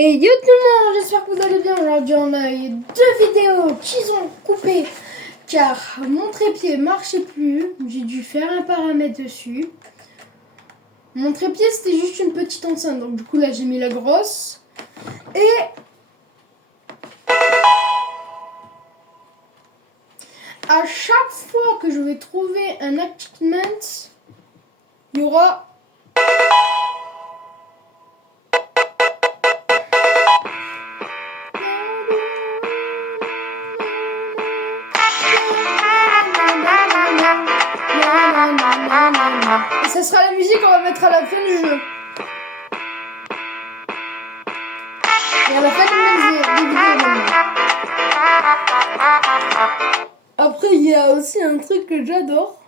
Et yo tout le monde, j'espère que vous allez bien. Aujourd'hui on a eu 2 vidéos qui sont coupées car mon trépied marchait plus. J'ai dû faire un paramètre dessus. Mon trépied c'était juste une petite enceinte, donc du coup là j'ai mis la grosse. Et à chaque fois que je vais trouver un achievement, il y aura et ça sera la musique qu'on va mettre à la fin du jeu. Et à la fin des vidéos. Après, il y a aussi un truc que j'adore.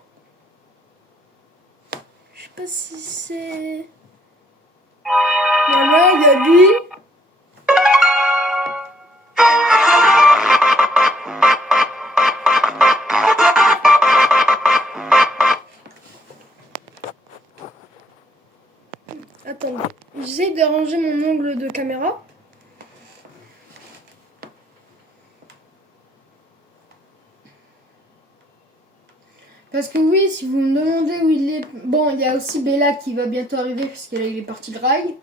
Je sais pas si c'est... Voilà, il y a lui. Attendez, j'essaie de ranger mon angle de caméra. Parce que oui, si vous me demandez où il est... Bon, il y a aussi Bella qui va bientôt arriver parce qu'il est parti de rail.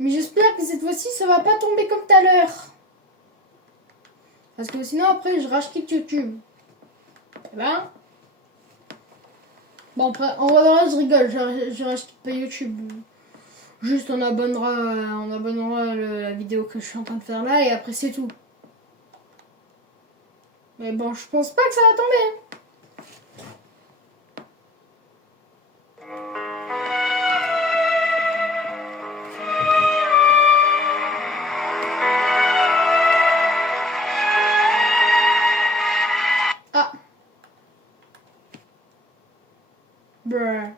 Mais j'espère que cette fois-ci, ça va pas tomber comme tout à l'heure. Parce que sinon, après, je rachète YouTube. Eh ben... Bon, après, en vrai, je rigole, je rachète pas YouTube. Juste, on abonnera la vidéo que je suis en train de faire là et après, c'est tout. Mais bon, je pense pas que ça va tomber. Ah. Bruh.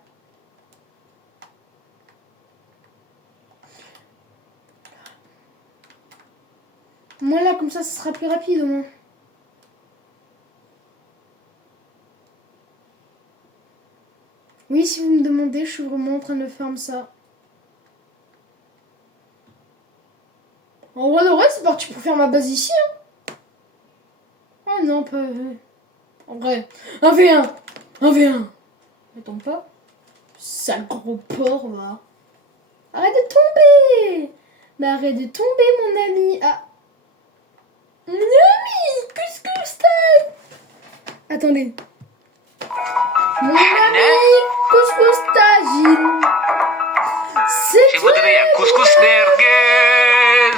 Moi là, comme ça sera plus rapide au moins. Oui, si vous me demandez, je suis vraiment en train de faire ça. En vrai de vrai, c'est parti pour faire ma base ici. Hein. Oh non, pas... En vrai, 1v1. 1v1. Attends pas. Sale gros porc, va. Arrête de tomber. Mais arrête de tomber, mon ami. Ah. Mon ami, qu'est-ce que c'est? Attendez. Mon ami, couscous tagine. Je voudrais un couscous merguez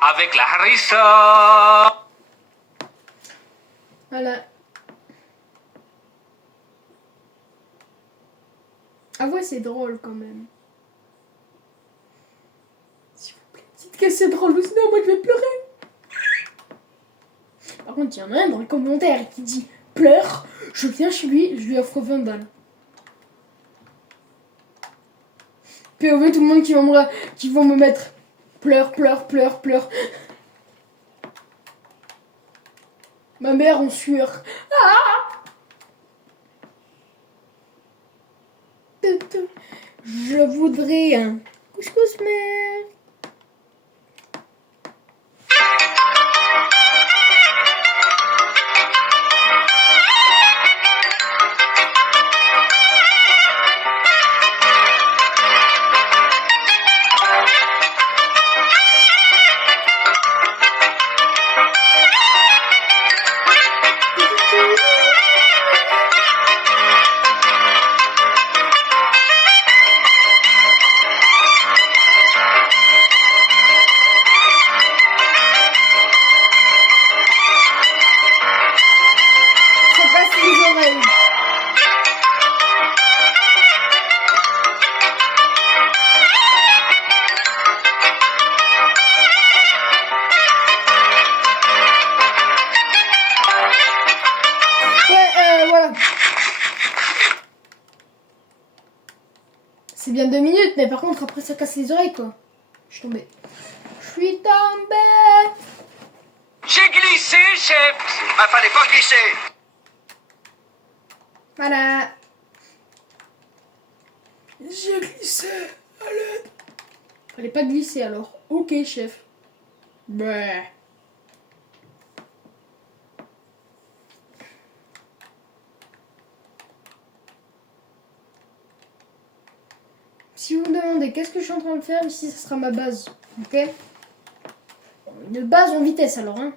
avec la harissa. Voilà. Ah ouais, c'est drôle quand même. S'il vous plaît, dites que c'est drôle ou sinon moi je vais pleurer. Par contre, il y en a un dans les commentaires qui dit pleure, je viens chez lui, je lui offre 20 balles. Puis au vu tout le monde qui vont me mettre pleure, pleure, pleure, pleure. Ma mère en sueur. Ah! Je voudrais un couscous mère. Voilà. C'est bien 2 minutes, mais par contre, après, ça casse les oreilles, quoi. Je suis tombée. Je suis tombée. J'ai glissé, chef. Il fallait pas glisser. Voilà. J'ai glissé. À l'aide. Fallait pas glisser alors. Ok, chef. Bah. Si vous me demandez qu'est-ce que je suis en train de faire, ici, ça sera ma base. Ok? Une base en vitesse alors, hein.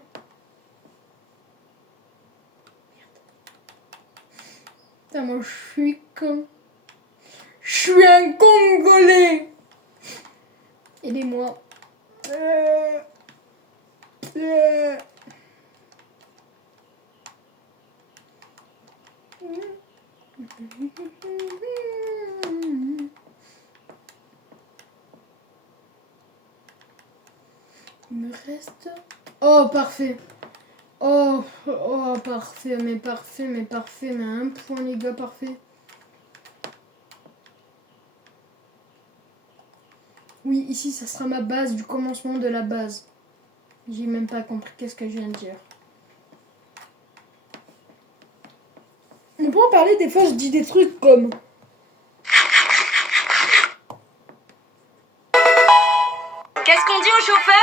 Putain, moi, je suis con. Je suis un Congolais. Aidez-moi. Il me reste... Oh, parfait. Oh, oh, parfait, mais parfait, mais parfait, mais à un point, les gars, parfait. Oui, ici, ça sera ma base du commencement de la base. J'ai même pas compris qu'est-ce que je viens de dire. On peut en parler, des fois, je dis des trucs comme... Qu'est-ce qu'on dit au chauffeur?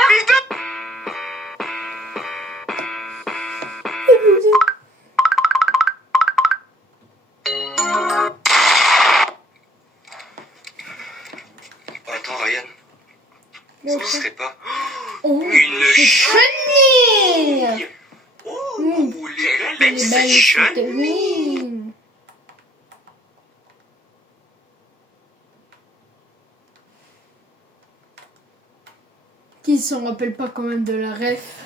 Attends, Ryan. Bon, Ce serait pas... oh, Une chenille. Oh, Mm. les Les belles belles chenilles. chenilles. Qui s'en rappelle pas quand même de la ref?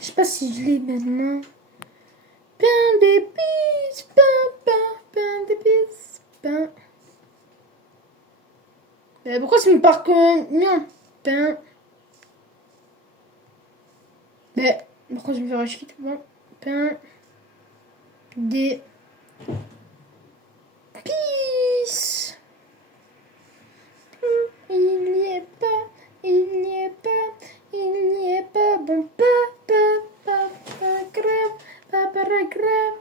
Je sais pas si je l'ai maintenant. Pain d'épices, pain d'épices, pain. Mais pourquoi ça me part quand même bien? Pain. Mais pourquoi je me fais racheter tout le temps? Pain d'épices. Il n'y est pas, il n'y est pas, il n'y est pas bon. Paragraphe, paragraphe,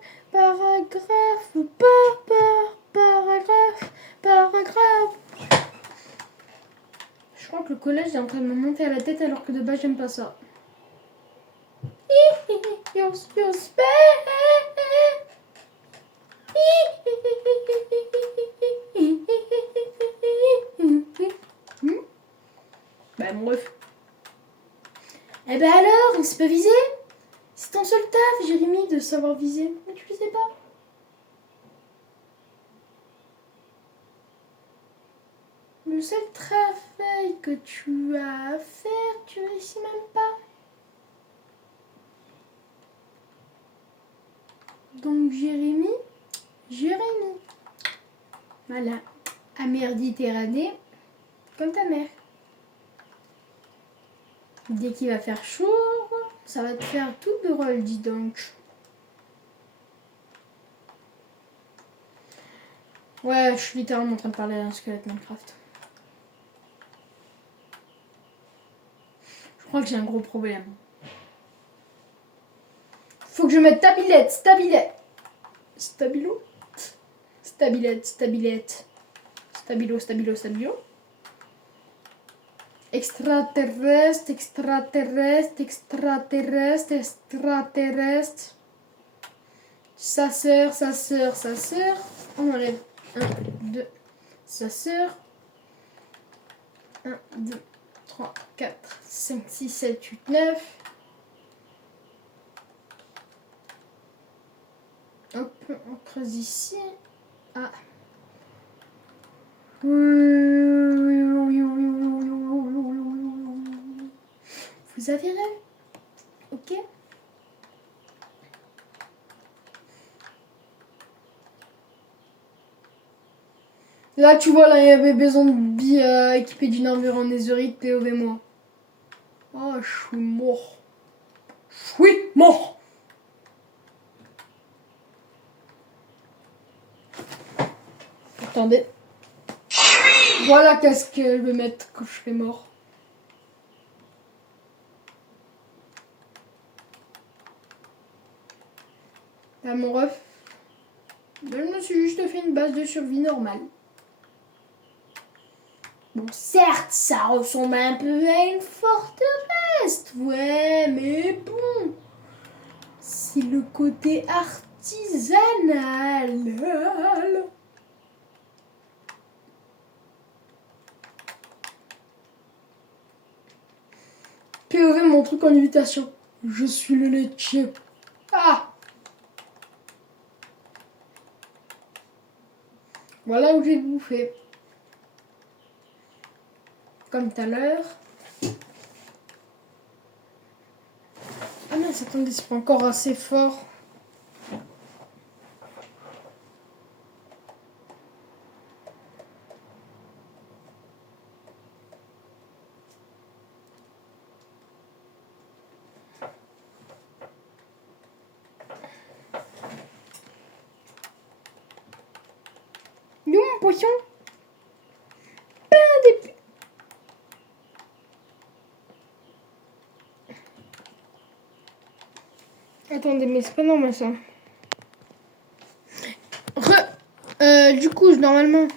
paragraphe, paragraphe. Je crois que le collège est en train de me monter à la tête alors que de base j'aime pas ça. Bah bref. Eh ben alors, on s'est pas visé? C'est ton seul taf, Jérémy, de savoir viser. Mais tu le sais pas. Le seul travail que tu as à faire, tu réussis même pas. Donc Jérémy. Voilà. À Méditerranée, comme ta mère. Dès qu'il va faire chaud, ça va te faire tout drôle, dis donc. Ouais, je suis littéralement en train de parler d'un squelette Minecraft. Je crois que j'ai un gros problème. Faut que je mette stabilette. Stabilo. Stabilette. Stabilo. Extraterrestre. Sa sœur. On enlève 1, 2. Sa sœur. 1, 2, 3, 4, 5, 6, 7, 8, 9. Hop, on creuse ici. Ah. Vous avez rêvé? Ok. Là, tu vois, là, il y avait besoin de billes équipées d'une armure en netherite, POV moi. Oh, je suis mort. Attendez. Voilà qu'est-ce que je vais mettre quand je serai mort. Là, mon ref. Je me suis juste fait une base de survie normale. Bon, certes, ça ressemble un peu à une forteresse. Ouais, mais bon. C'est le côté artisanal. POV mon truc en invitation. Je suis le laitier. Ah! Voilà où j'ai bouffé. Comme tout à l'heure. Ah mince, attendez, c'est pas encore assez fort. Il est où mon poisson? Attendez, mais c'est pas normal ça. Du coup, normalement.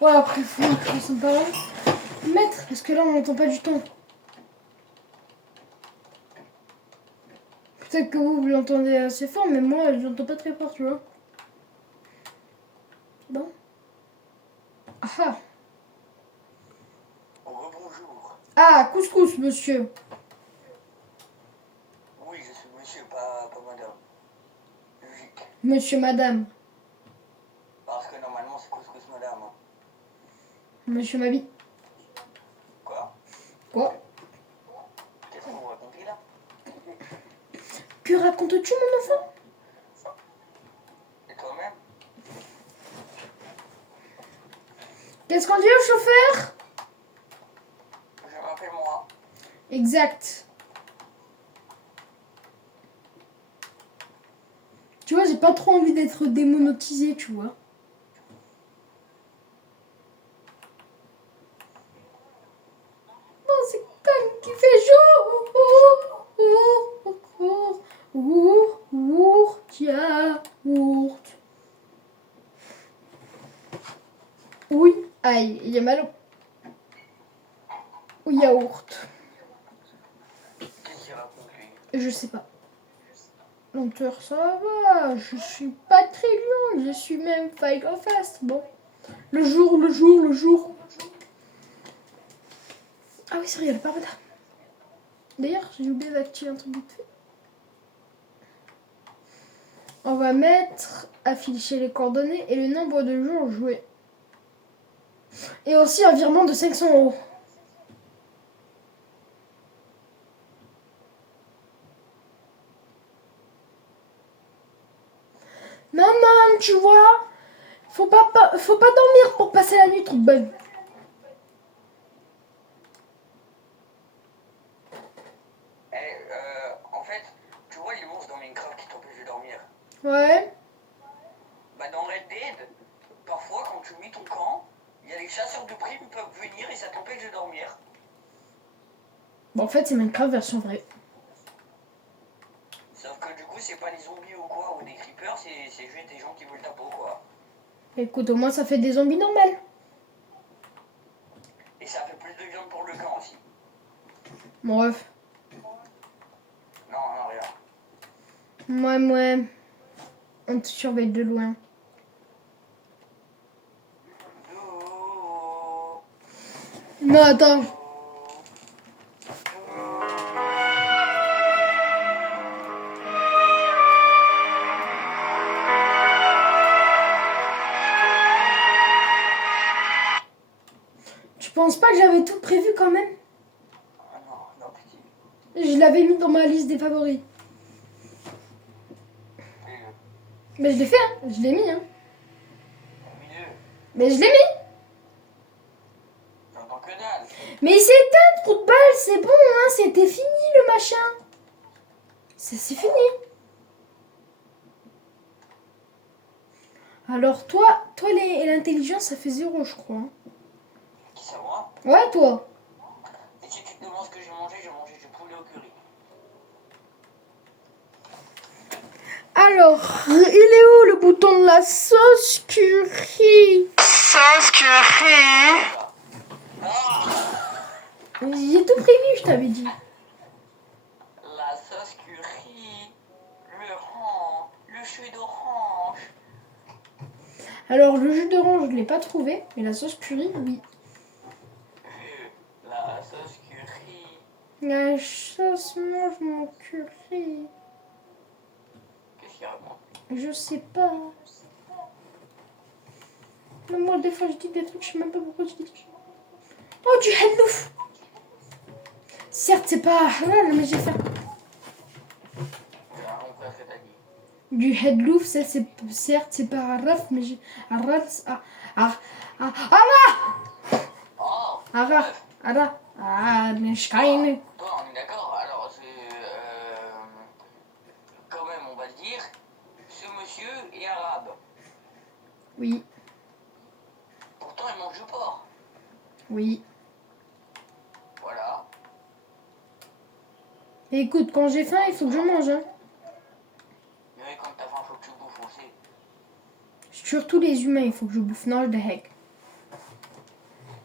Ouais, après, il faut que je fasse un parole. Mettre, parce que là, on n'entend pas du tout. Peut-être que vous l'entendez assez fort, mais moi, je l'entends pas très fort, tu vois. Bon. Ah. Bonjour. Ah, couscous, monsieur. Oui, je suis monsieur, pas madame. Logique. Monsieur, madame. Parce que normalement, c'est couscous madame. Hein. Monsieur, ma vie. Quoi? Quoi? Qu'est-ce que vous racontez là? Que racontes-tu, mon enfant? Et toi-même? Qu'est-ce qu'on dit au chauffeur? Je m'appelle moi. Exact. Tu vois, j'ai pas trop envie d'être démonétisé, tu vois. Bon, c'est comme qui fait chaud. Yaourt. Oui, aïe, il y a mal au yaourt. Qu'est-ce qu'il raconte lui? Je sais pas. Lenteur, ça va. Je suis pas très lent. Je suis même Fight Fast. Bon. Le jour. Ah oui, c'est vrai, il y a le paramètre. D'ailleurs, j'ai oublié d'activer un truc vite fait. On va mettre afficher les coordonnées et le nombre de jours joués. Et aussi un virement de 500 €. Maman, tu vois, faut pas dormir pour passer la nuit trop bonne. En fait, tu vois les monstres dans Minecraft qui t'empêchent de dormir. Ouais. Bah dans Red Dead, parfois quand tu mets ton camp, il y a les chasseurs de primes qui peuvent venir et ça t'empêche de dormir. Bon, en fait, c'est Minecraft version vraie. Sauf que du coup, c'est pas des zombies ou quoi, ou des creepers, c'est juste des gens qui veulent ta peau quoi. Écoute, au moins, ça fait des zombies normales. Et ça fait plus de viande pour le camp aussi. Bref. Non, rien. Ouais. On te surveille de loin. Non, attends. Tu penses pas que j'avais tout prévu quand même? Ah non, pitié. Je l'avais mis dans ma liste des favoris. Mais je l'ai fait, hein. Je l'ai mis, hein. Mais je l'ai mis. J'entends que dalle. Mais il s'est éteint, trou de balle, c'est bon, hein. C'était fini le machin. C'est fini. Alors toi l'intelligence, ça fait 0, je crois. Qui c'est moi? Ouais, toi. Et si tu te demandes ce que j'ai mangé du poulet au curry. Alors, il est où le bouton de la sauce curry? Sauce curry. J'ai tout prévu, je t'avais dit. La sauce curry, le jus d'orange. Alors, le jus d'orange, je ne l'ai pas trouvé, mais la sauce curry, oui. La sauce curry. La sauce mange mon curry. Qu'est-ce qu'il raconte? Je sais pas. Mais moi, des fois, je dis des trucs, je sais même pas pourquoi je dis. Oh, du henlouf. Certes, c'est pas halal, mais j'ai fait. J'ai rien compris à ce que t'as dit. Du headloof, ça c'est certes c'est pas araf, mais j'ai araf Oh, araf mais je keine. toi, on est d'accord. Alors, c'est. Quand même, on va le dire. Ce monsieur est arabe. Oui, Pourtant, il mange du porc. oui. Voilà. Et écoute, quand j'ai faim, il faut que je mange. Hein. Mais quand t'as faim, faut que tu bouffes aussi. Surtout les humains, il faut que je bouffe. Non, de heck.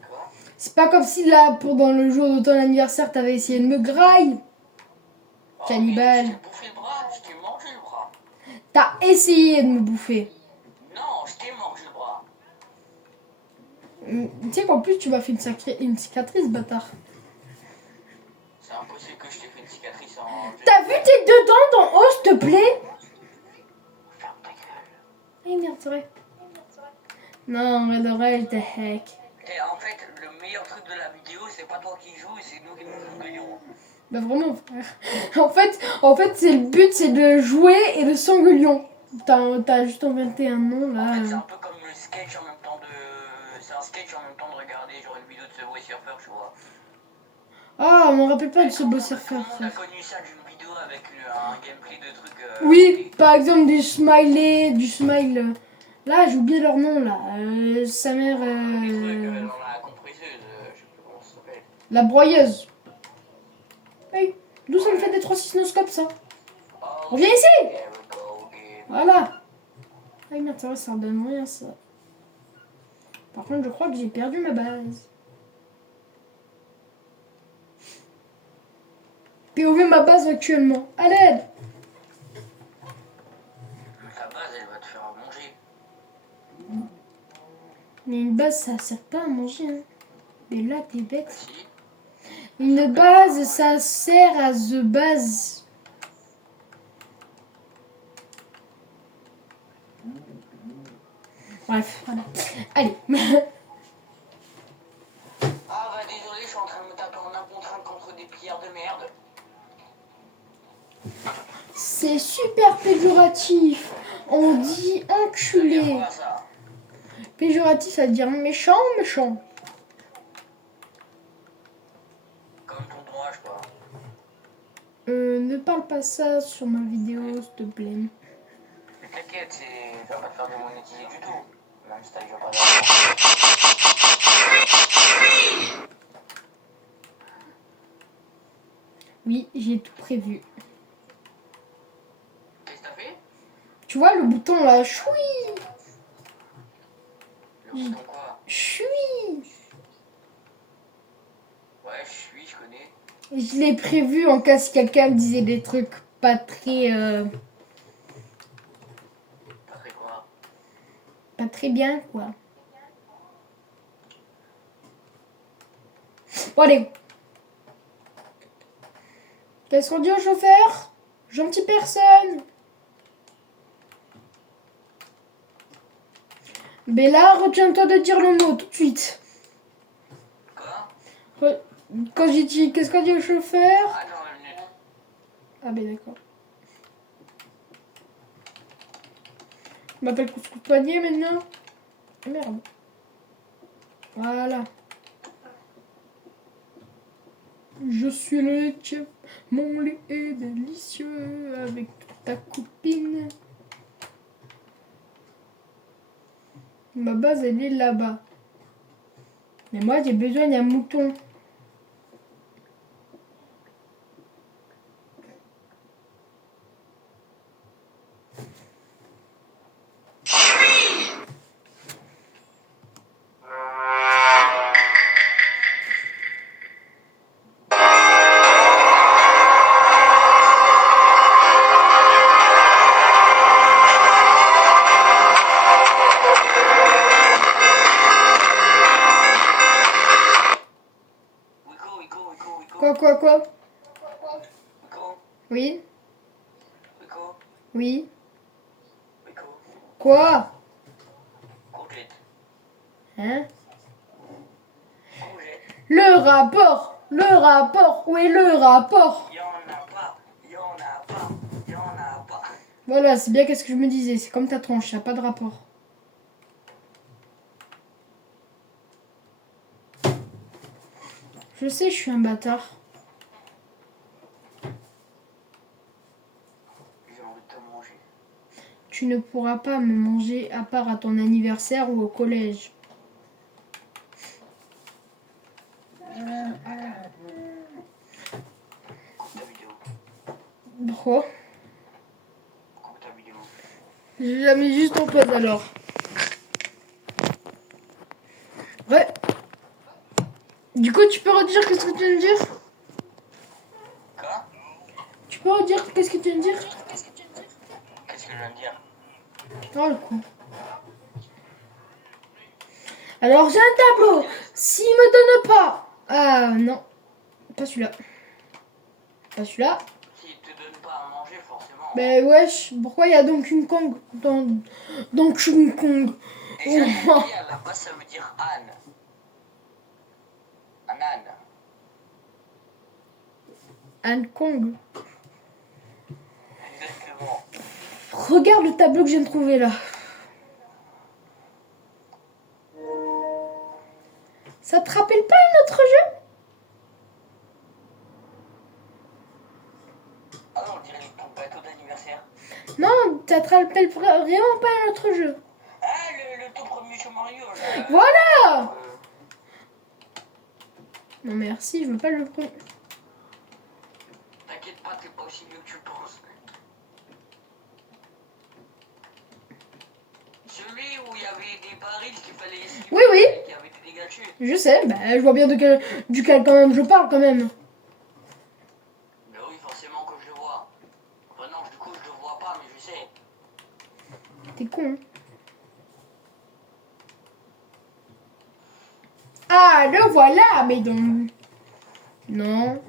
Quoi? C'est pas comme si là, pendant le jour de ton anniversaire, t'avais essayé de me grailler. Oh, Cannibale. mais je t'ai bouffé le bras, je t'ai mangé le bras. T'as essayé de me bouffer. Non, je t'ai mangé le bras. Tu sais qu'en plus, tu m'as fait une cicatrice, bâtard. C'est impossible que je t'ai fait une cicatrice en. T'as vu tes deux dents d'en haut, s'il te plaît? Ferme ta gueule. Eh merde, c'est vrai. Non, mais l'oreille, the heck. Et en fait, le meilleur truc de la vidéo, c'est pas toi qui joues, c'est nous qui nous gueulons. Bah vraiment, frère. En fait, c'est le but, c'est de jouer et de s'engueulion. T'as juste inventé un nom, là. En fait, c'est un peu comme le sketch en même temps de. C'est un sketch en même temps de regarder genre une vidéo de Subway Surfer, tu vois. Ah, on me rappelle pas de ce beau Tout surfeur, le monde a frère. connu ça d'une vidéo avec un gameplay de trucs. Oui, par exemple, du smile. Là, j'ai oublié leur nom, là. Sa mère... Des trucs dans la compresseuse, je sais plus comment ça s'appelle. La broyeuse. Hey, d'où ça me fait des 3 noscopes, ça? Oh, On vient ici. there we go again. Voilà. Ah merde, c'est vrai, ça redonne rien, ça. Par contre, je crois que j'ai perdu ma base. POV ma base actuellement. À l'aide. Ta base, elle va te faire manger. Mais une base, ça sert pas à manger. Hein. Mais là, t'es bête. Si. Une base, ça sert à the base. Bref, voilà. Allez. Ah bah désolé, je suis en train de me taper en un contre un contre des pillards de merde. C'est super péjoratif. On dit Ça veut enculé. dire quoi ça? Péjoratif, ça veut dire méchant, méchant. Comme ton droit, je crois. Ne parle pas ça sur ma vidéo, s'il te plaît. Mais t'inquiète, ça va pas te faire démonétiser du tout. Même si t'as déjà pas d'argent. Oui, j'ai tout prévu. Qu'est-ce que t'as fait? Tu vois le bouton là, choui, Le bouton quoi? choui. Ouais, je connais. Je l'ai prévu en cas si quelqu'un me disait des trucs pas très, T'as fait quoi? pas très bien quoi. Bon allez. Qu'est-ce qu'on dit au chauffeur? Gentille personne. Bella, retiens-toi de dire le mot tout de suite. Quoi? Quand j'ai dit, qu'est-ce qu'on dit au chauffeur? Attends une minute. Ah ben d'accord. Je m'appelle Couscous Panier maintenant. Merde. Voilà. Je suis le laitier. Mon lait est délicieux avec ta copine. Ma base, elle est là-bas. Mais moi, j'ai besoin d'un mouton. Quoi? Rico, Oui? Rico, Oui? Rico, Quoi? courgette, Hein? courgette. Le rapport! Où est le rapport? Il y en a pas, il y en a pas, il y en a pas. Voilà, c'est bien qu'est-ce que je me disais. C'est comme ta tronche, y a pas de rapport. Je sais, je suis un bâtard. J'ai envie de te manger. Tu ne pourras pas me manger à part à ton anniversaire ou au collège. Coupe ta vidéo, Pourquoi? coupe ta vidéo. J'ai jamais juste en pause alors. Ouais. Du coup, tu peux redire qu'est-ce que tu viens de dire? Quoi? Tu peux redire qu'est-ce que tu viens de dire? Qu'est-ce que je viens de dire? Oh le con. Alors j'ai un tableau. S'il me donne pas. Ah non. Pas celui-là. Pas celui-là. S'il te donne pas à manger, forcément. Ben wesh, pourquoi il y a donc une Kong dans King Kong? Déjà, Annie, à la base, ça veut dire âne. Un âne. Un Kong. Exactement. Regarde le tableau que je viens de trouver là. Ça te rappelle pas un autre jeu? Ah non, on dirait ton bateau d'anniversaire. Non, ça te rappelle vraiment pas un autre jeu. Ah, le tout premier jeu Mario, là. Voilà. Non merci, je veux pas le prendre. T'inquiète pas, t'es pas aussi vieux que tu penses. Celui où il y avait des barils qu'il fallait esquiver. Oui, oui. Et qu'il y avait des dégâts dessus. Je sais, bah, je vois bien duquel quand même je parle quand même. Ben oui, forcément que je le vois. Enfin non, du coup, je le vois pas, mais je sais. T'es con. Hein. Ah, le voilà, mais donc... Non,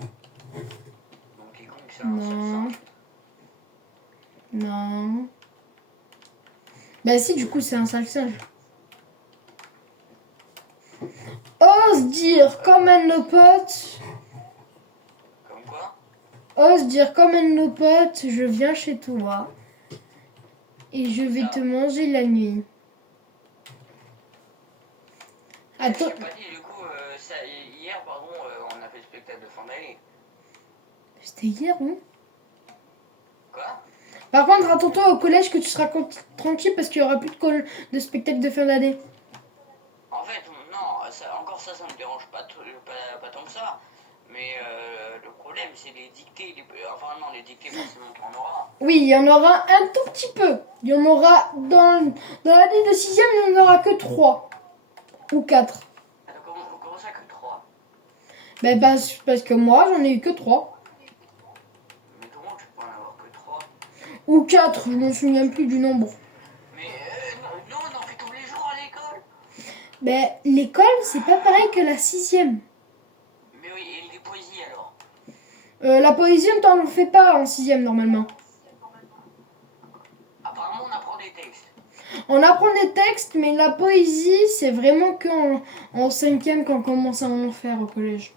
Donc, les gongs, c'est un seul non, singe. non. Bah si, du coup, c'est un sale singe. Ose dire comme un de nos potes. Comme quoi? Ose dire comme un de nos potes, je viens chez toi. Et je vais te manger la nuit. Attends. J'ai pas dit, du coup, hier, pardon, on a fait le spectacle de fin d'année. C'était hier, oui. Quoi? Par contre, attends-toi au collège que tu seras tranquille parce qu'il y aura plus de spectacle de fin d'année. En fait, non, encore ça me dérange pas, pas tant que ça. Mais le problème, c'est les dictées. Enfin, non, les dictées, forcément, qu'on aura. Oui, il y en aura un tout petit peu. Il y en aura dans l'année de 6e, il n'y en aura que 3 ou 4. Attends, comment ça que 3? Ben, parce que moi, j'en ai eu que 3. Mais comment tu peux en avoir que 3? Ou 4, je me souviens plus du nombre. Mais non, on en fait tous les jours à l'école. Ben, l'école, c'est pas pareil que la 6e. Mais oui, et les poésies alors? La poésie, on t'en fait pas en 6e normalement. Apparemment, on apprend des textes. On apprend des textes, mais la poésie, c'est vraiment qu'en 5e qu'on commence à en faire au collège.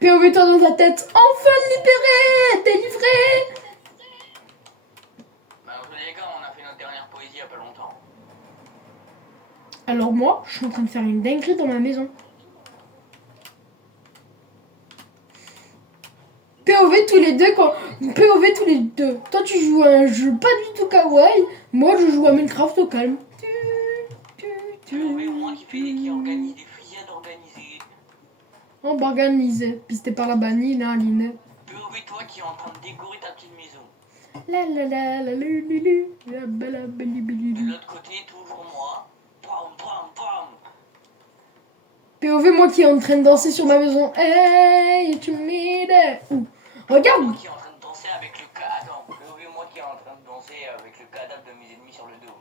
POV-toi dans ta tête, enfin libéré, délivré. Bah, dans tous les cas, on a fait notre dernière poésie il y a pas longtemps. Alors moi, je suis en train de faire une dinguerie dans ma maison. POV tous les deux POV tous les deux. Toi tu joues à un jeu pas du tout kawaii, moi je joue à Minecraft au calme. POV, moi qui organise des fusillades organisées. On va organiser. Pisté par la bannie, là, Aline. POV, toi qui est en train de décorer ta petite maison. La la la la lu, la bala bali bili. De l'autre côté, toujours moi. Pam, pam, pam. POV moi qui est en train de danser sur ma maison. Hey, tu need it. Regarde. Moi qui est en train de danser avec le cadavre. POV, moi qui est en train de danser avec le cadavre de mes ennemis sur le dos.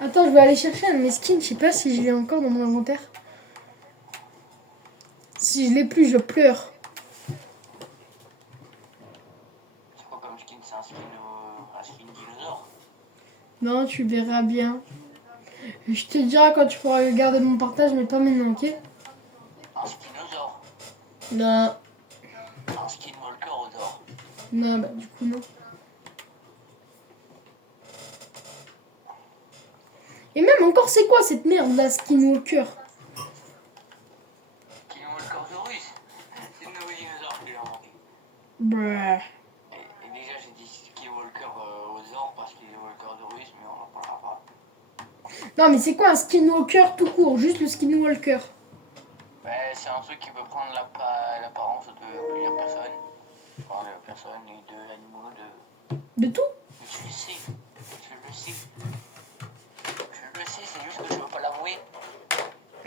Attends, je vais aller chercher un de mes skins. Je sais pas si je l'ai encore dans mon inventaire. Si je l'ai plus, je pleure. C'est quoi comme skin? C'est un skin dinosaure? Non, tu verras bien. Je te dirai quand tu pourras regarder mon partage, mais pas maintenant, ok? Un skinosaure? Non. Un skinwalker aux or? Non, bah du coup, non. Et même encore, c'est quoi cette merde là, Skinwalker? Skinwalkersaurus? C'est le nouveau dinosaure que j'ai inventé. Bruh. Et déjà, j'ai dit Skinwalker aux or parce qu'il est Walkersaurus, mais on en parlera pas. Non, mais c'est quoi un Skinwalker tout court? Juste le Skinwalker. C'est un truc qui peut prendre l'apparence de plusieurs personnes. Enfin, de personnes et d'animaux, De tout? Je le sais. Je le sais. Je le sais, c'est juste que je veux pas l'avouer.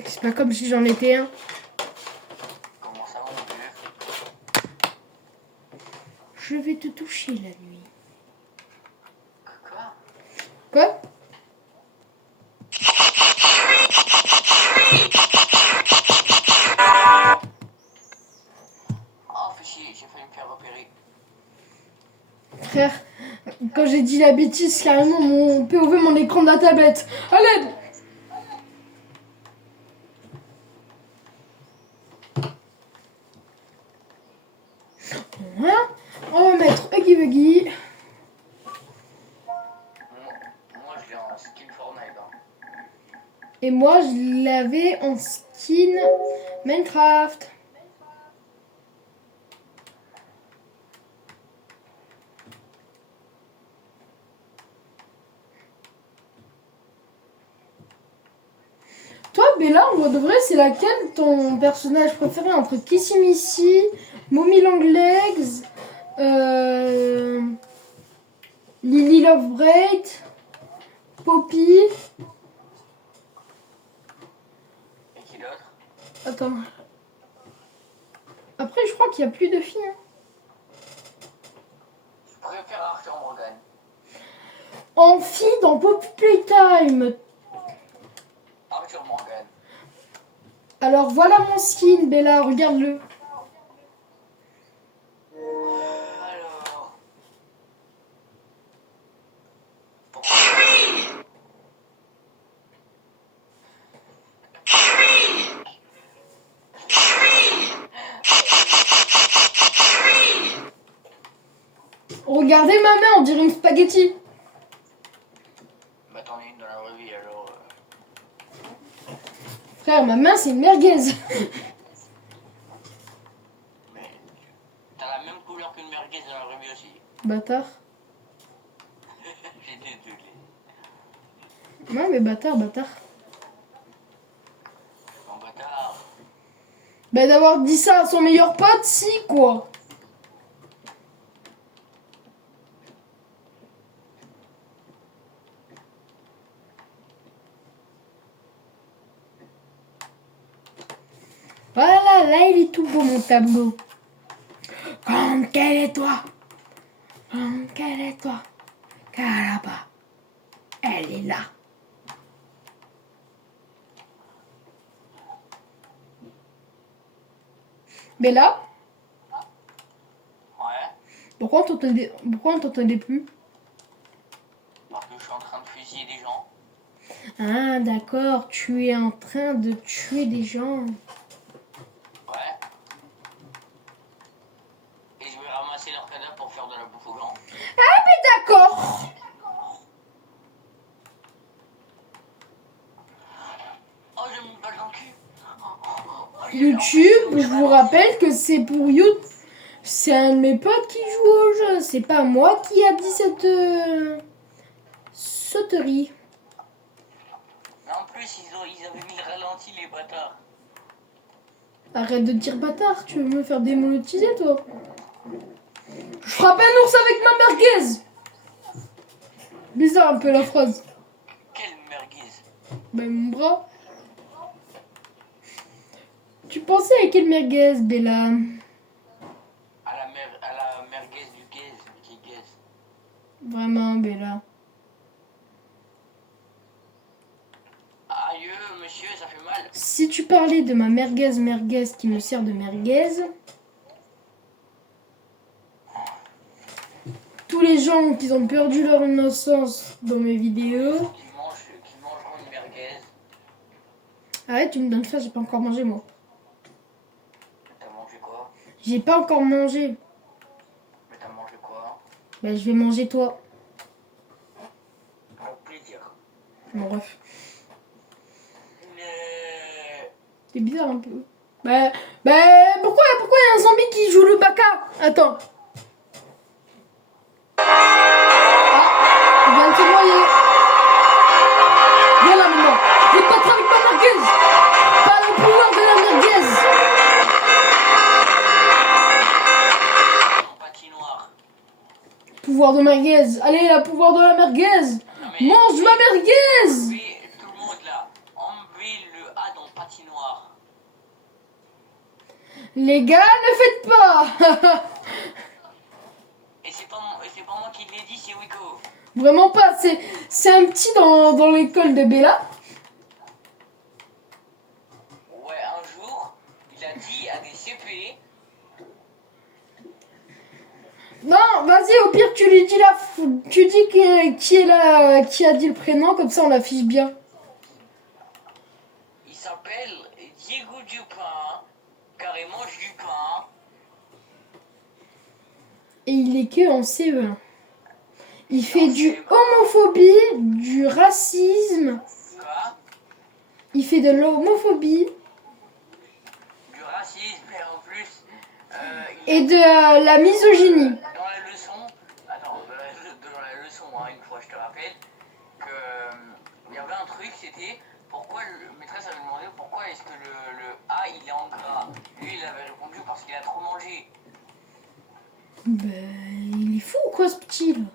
C'est pas comme si j'en étais un. Comment ça, mon vieux? Je vais te toucher la nuit. Quoi? Quoi? Oh, fais chier, j'ai failli me faire repérer. Frère, quand j'ai dit la bêtise, carrément mon POV, mon écran de la tablette. À l'aide! Voilà. On va mettre Huggy Wuggy. Moi, je l'ai en skin Fortnite. Hein. Et moi, je l'avais en skin Minecraft. Toi, Bella, en vrai de vrai, c'est laquelle ton personnage préféré entre Kissimissy, Mommy Longlegs, Lily Lovebraid, Poppy. Et qui d'autre? Attends. Après, je crois qu'il n'y a plus de filles. Hein. Je préfère Arthur Morgan. En fille dans Poppy Playtime. Arthur Morgan. Alors voilà mon skin, Bella, regarde-le. Alors. Pourquoi? Regardez ma main, on dirait une spaghetti. Bah, t'en es une dans la vraie vie alors. Frère, ma main, c'est une merguez. Mais. T'as la même couleur qu'une merguez dans la vraie vie aussi. Bâtard. J'ai désolé. Ouais, mais bâtard, bâtard. Mon bâtard. Bah d'avoir dit ça à son meilleur pote, si, quoi. Voilà, là, il est tout beau, mon tableau. Quand quel est toi? Quand quel est toi? Car là-bas, elle est là. Mais là, Ouais. pourquoi on t'entendait plus? Parce que je suis en train de fusiller des gens. Ah, d'accord, tu es en train de tuer des gens. Ouais. Et je vais ramasser leurs cadavres pour faire de la bouffe aux gens. D'accord. Oh, j'ai mis une balle dans le cul. Oh, YouTube, je vous rappelle que c'est pour YouTube. C'est un de mes potes qui joue au jeu. C'est pas moi qui a dit cette sauterie. En plus, ils avaient mis le ralenti, les bâtards. Arrête de dire bâtard, tu veux me faire démonétiser toi? Je frappe un ours avec ma merguez. Bizarre un peu la phrase. Quelle merguez. Ben mon bras. Tu pensais à quelle merguez, Bella? À la merguez du gaze, qui gaze. Vraiment, Bella. Aïe, sérieux, monsieur, ça fait mal. Si tu parlais de ma merguez qui me sert de merguez, tous les gens qui ont perdu leur innocence dans mes vidéos... Qui mangeront une merguez. Arrête, tu me donnes faim, j'ai pas encore mangé moi. T'as mangé quoi? J'ai pas encore mangé. Mais t'as mangé quoi? Bah je vais manger toi. Avec plaisir. Bon bref. Mais... C'est bizarre un peu. Bah pourquoi y a un zombie qui joue le baka? Attends. Ah, il vient de se noyer. Viens là maintenant. Je vais te battre avec ma merguez. Pas le pouvoir de la merguez. En patinoire. Pouvoir de merguez. Allez, la pouvoir de la merguez. Non, mais... Mange ma merguez. Oui, tout le monde là. Enlevez le A dans le patinoire. Les gars, ne faites pas. Et c'est pas moi qui l'ai dit, c'est Wiko. Vraiment pas. C'est un petit dans l'école de Bella. Ouais, un jour, il a dit à des CP. Non, vas-y, au pire, tu lui dis tu dis qui a dit le prénom, comme ça on l'affiche bien. Il s'appelle Diego Dupin, car il mange du pain. Et il est que en CE1. Il fait du homophobie, du racisme, Quoi? il fait de l'homophobie Du racisme, et en plus, et de la misogynie. dans la leçon, attends, dans la leçon, hein, une fois je te rappelle, que il y avait un truc, c'était pourquoi le maîtresse avait demandé pourquoi est-ce que le A il est en gras. Lui il avait répondu parce qu'il a trop mangé. Ben, il est fou quoi ce petit là.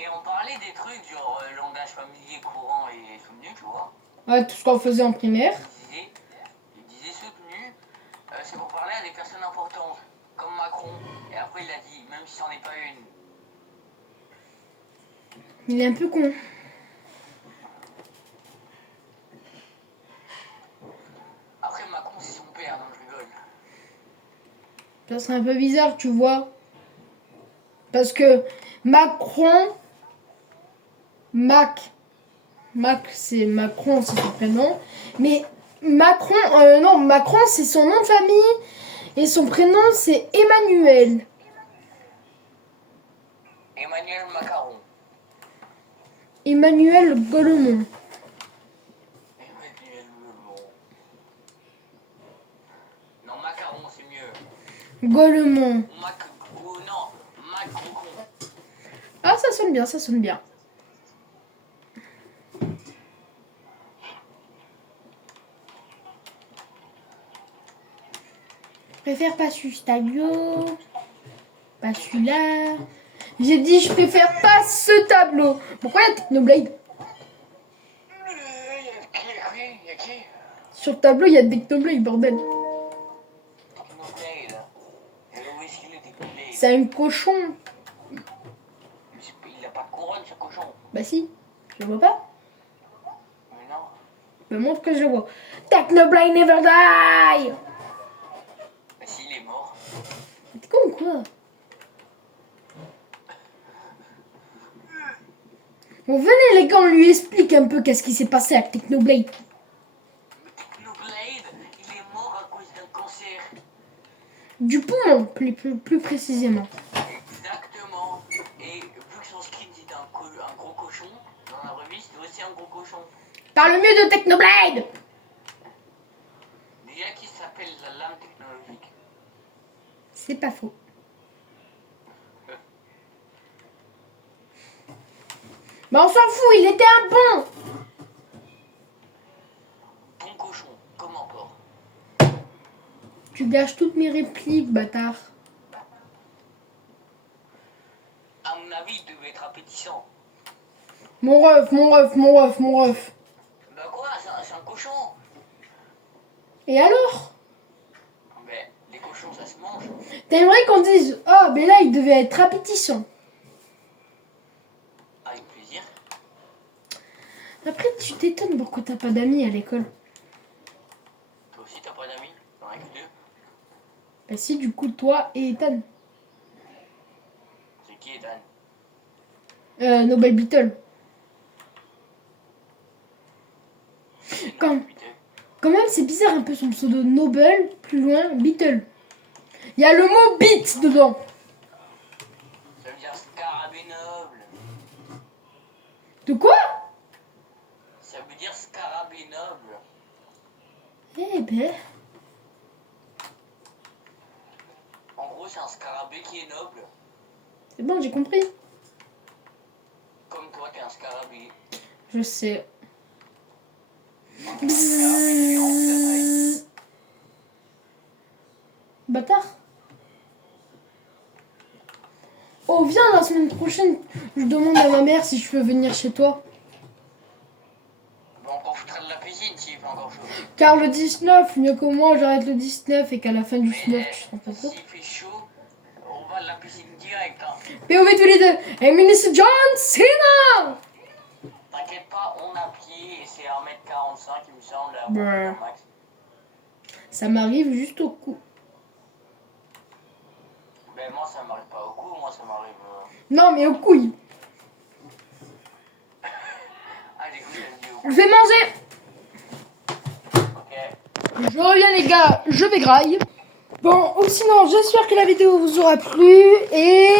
Et on parlait des trucs genre langage familier courant et soutenu, tu vois. Ouais, tout ce qu'on faisait en primaire. Il disait soutenu, c'est pour parler à des personnes importantes, comme Macron. Et après il a dit, même si c'en est pas une. Il est un peu con. Après Macron c'est son père, non je rigole. Ça serait un peu bizarre, tu vois. Parce que Macron, Mac c'est Macron, c'est son prénom. Mais Macron, non, Macron c'est son nom de famille. Et son prénom c'est Emmanuel. Emmanuel Macaron. Emmanuel Golemont. Emmanuel Lebon. Non, Macaron c'est mieux. Golemont. Ou non, Macron. Ah, ça sonne bien, ça sonne bien. Je préfère pas ce tableau. Pas celui-là. J'ai dit je préfère pas ce tableau. Pourquoi il y a Technoblade? Il y a qui? Sur le tableau, il y a Technoblade, bordel. Technoblade. Et où est-ce qu'il est Technoblade? C'est un cochon. Il a pas de couronne ce cochon. Bah si. Je le vois pas. Mais non. Me montre que je le vois. Technoblade never die. Mais s'il est mort. T'es con ou quoi? Bon, venez les gars, on lui explique un peu qu'est-ce qui s'est passé avec Technoblade. Technoblade, il est mort à cause d'un cancer. Du poumon, plus précisément. Exactement. Et vu que son skin c'était un gros cochon, dans la revue c'était aussi un gros cochon. Parle mieux de Technoblade. Déjà qui s'appelle la lame technologique. C'est pas faux. Bah on s'en fout, il était un bon. Bon cochon, comme encore. Tu gâches toutes mes répliques, bâtard. À mon avis, il devait être appétissant. Mon ref. Bah quoi, c'est un cochon. Et alors? Mais les cochons ça se mange. T'aimerais qu'on dise, oh, mais là, il devait être appétissant. Avec plaisir. Après, tu t'étonnes pourquoi t'as pas d'amis à l'école. Toi aussi, t'as pas d'amis? T'en as que deux. Bah si, du coup, toi et Ethan. C'est qui, Ethan? Nobel Beetle. Quand même, c'est bizarre un peu son pseudo. Nobel, plus loin, Beetle. Il y a le mot beat dedans. Ça veut dire scarabée noble. De quoi? Ça veut dire scarabée noble. Eh ben... En gros, c'est un scarabée qui est noble. C'est bon, j'ai compris. Comme toi, t'es un scarabée. Je sais. Un scarabée géant de ta taille. Bâtard. Oh, viens la semaine prochaine. Je demande à ma mère si je peux venir chez toi. Bon, on foutra de la piscine s'il fait encore chaud. Car le 19, mieux que moi, j'arrête le 19 et qu'à la fin du 19, tu seras pas trop. S'il fait chaud, on va à la piscine direct. Hein. POV tous les deux. Et Ministre John Cena. T'inquiète pas, on a pied et c'est 1m45, il me semble, à Brr. max. Ça m'arrive juste au cou. Ben moi, ça m'arrive pas au cou, moi, ça m'arrive... Non, mais au couille. Ah, j'ai cru que j'avais dit au cou. Je vais manger. Ok. Je reviens les gars, je vais graille. Bon, ou sinon, j'espère que la vidéo vous aura plu et...